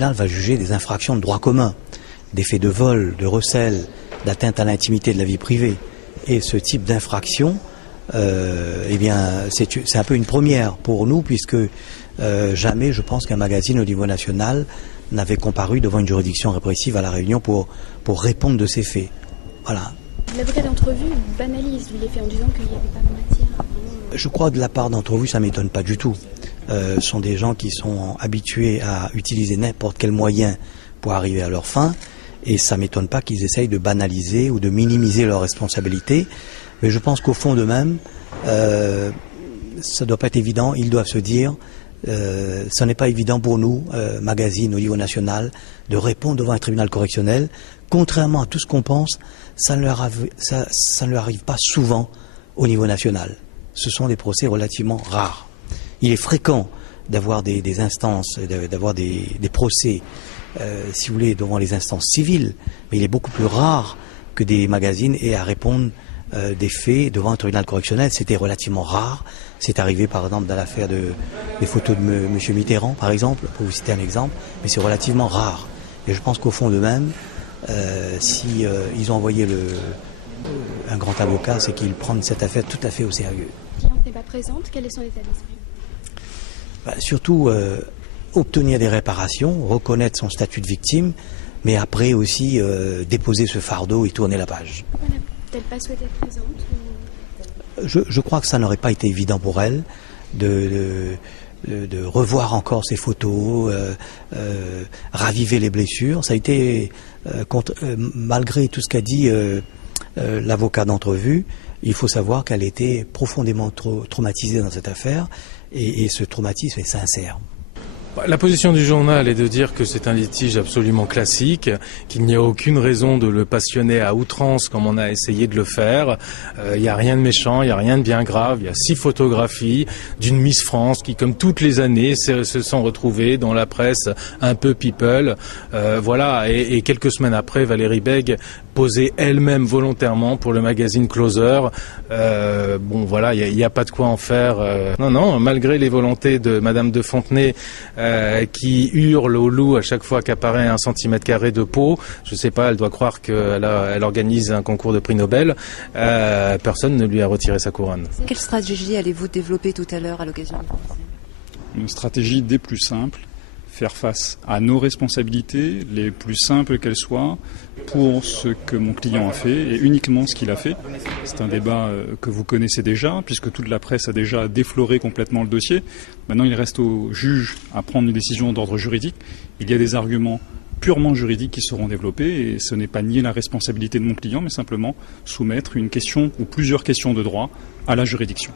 tribunal va juger des infractions de droit commun, des faits de vol, de recel, d'atteinte à l'intimité de la vie privée. Et ce type d'infraction, eh bien, c'est un peu une première pour nous, puisque jamais, je pense, qu'un magazine au niveau national n'avait comparu devant une juridiction répressive à La Réunion pour répondre de ces faits. Voilà. L'avocat d'entrevue banalise les faits en disant qu'il n'y avait pas de matière. Je crois que de la part d'entrevue, ça ne m'étonne pas du tout. Ce sont des gens qui sont habitués à utiliser n'importe quel moyen pour arriver à leur fin, et ça ne m'étonne pas qu'ils essayent de banaliser ou de minimiser leurs responsabilités. Mais je pense qu'au fond d'eux-mêmes, ça ne doit pas être évident. Ils doivent se dire, ce n'est pas évident pour nous, magazine au niveau national, de répondre devant un tribunal correctionnel. Contrairement à tout ce qu'on pense, ça ne leur arrive pas souvent au niveau national. Ce sont des procès relativement rares. Il est fréquent d'avoir des instances, d'avoir des procès, si vous voulez, devant les instances civiles, mais il est beaucoup plus rare que des magazines aient à répondre des faits devant un tribunal correctionnel. C'était relativement rare. C'est arrivé par exemple dans l'affaire des photos de M. Mitterrand, par exemple, pour vous citer un exemple, mais c'est relativement rare. Et je pense qu'au fond d'eux-mêmes, si ils ont envoyé un grand avocat, c'est qu'ils prennent cette affaire tout à fait au sérieux. La cliente n'est pas présente, quel est son état d'esprit? Surtout obtenir des réparations, reconnaître son statut de victime, mais après aussi déposer ce fardeau et tourner la page. Pourquoi n'a-t-elle pas souhaité être présente Je crois que ça n'aurait pas été évident pour elle de revoir encore ces photos, raviver les blessures. Ça a été, malgré tout ce qu'a dit l'avocat d'entrevue, il faut savoir qu'elle était profondément traumatisée dans cette affaire, et ce traumatisme est sincère. La position du journal est de dire que c'est un litige absolument classique, qu'il n'y a aucune raison de le passionner à outrance comme on a essayé de le faire. Il n'y a rien de méchant, il n'y a rien de bien grave. Il y a 6 photographies d'une Miss France qui, comme toutes les années, se sont retrouvées dans la presse un peu people. Voilà. Et quelques semaines après, Valérie Bègue posait elle-même volontairement pour le magazine Closer. Bon, voilà, il n'y a pas de quoi en faire. Non, malgré les volontés de Madame de Fontenay, qui hurle au loup à chaque fois qu'apparaît 1 cm² de peau. Je sais pas, elle doit croire qu'elle organise un concours de prix Nobel. Personne ne lui a retiré sa couronne. Quelle stratégie allez-vous développer tout à l'heure à l'occasion du procès? Une stratégie des plus simples, faire face à nos responsabilités, les plus simples qu'elles soient, pour ce que mon client a fait et uniquement ce qu'il a fait. C'est un débat que vous connaissez déjà, puisque toute la presse a déjà défloré complètement le dossier. Maintenant, il reste au juge à prendre une décision d'ordre juridique. Il y a des arguments purement juridiques qui seront développés, et ce n'est pas nier la responsabilité de mon client, mais simplement soumettre une question ou plusieurs questions de droit à la juridiction.